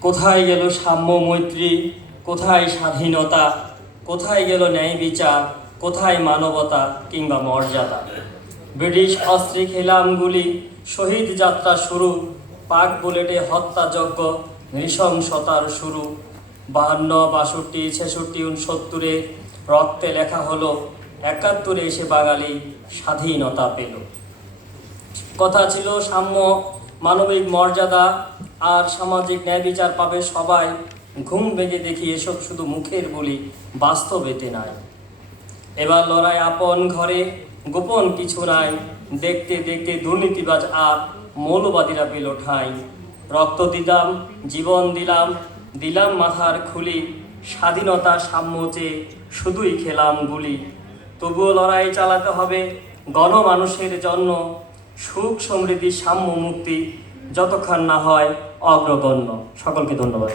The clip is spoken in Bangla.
কোথায় গেল সাম্য মৈত্রী, কোথায় স্বাধীনতা, কোথায় গেল ন্যায় বিচার, কোথায় মানবতা কিংবা মর্যাদা? ব্রিটিশ অস্ত্রে খেলাম গুলি, শহীদ যাত্রা শুরু, পাক বুলেটে হত্যাযজ্ঞ, নৃশংসতার শুরু। 52, 62, 66, 69 রক্তে লেখা হলো, 71 এসে বাঙালি স্বাধীনতা পেল। কথা ছিল সাম্য, মানবিক মর্যাদা আর সামাজিক ন্যায় বিচার পাবে সবাই। ঘুম ভেঙে দেখি এসব শুধু মুখের বলি, বাস্তবেতে নাই। এবার লড়াই আপন ঘরে, গোপন কিছু নাই। দেখতে দেখতে দুর্নীতিবাজ আর মৌলবাদীরা পেল ঠাঁই। রক্ত দিলাম, জীবন দিলাম, দিলাম মাথার খুলি। স্বাধীনতা সাম্য চেয়ে শুধুই খেলাম গুলি। তবুও লড়াই চালাতে হবে গণমানুষের জন্য। সুখ সমৃদ্ধি সাম্য মুক্তি যতক্ষণ না হয় অগ্রগণ্য। সকলকে ধন্যবাদ।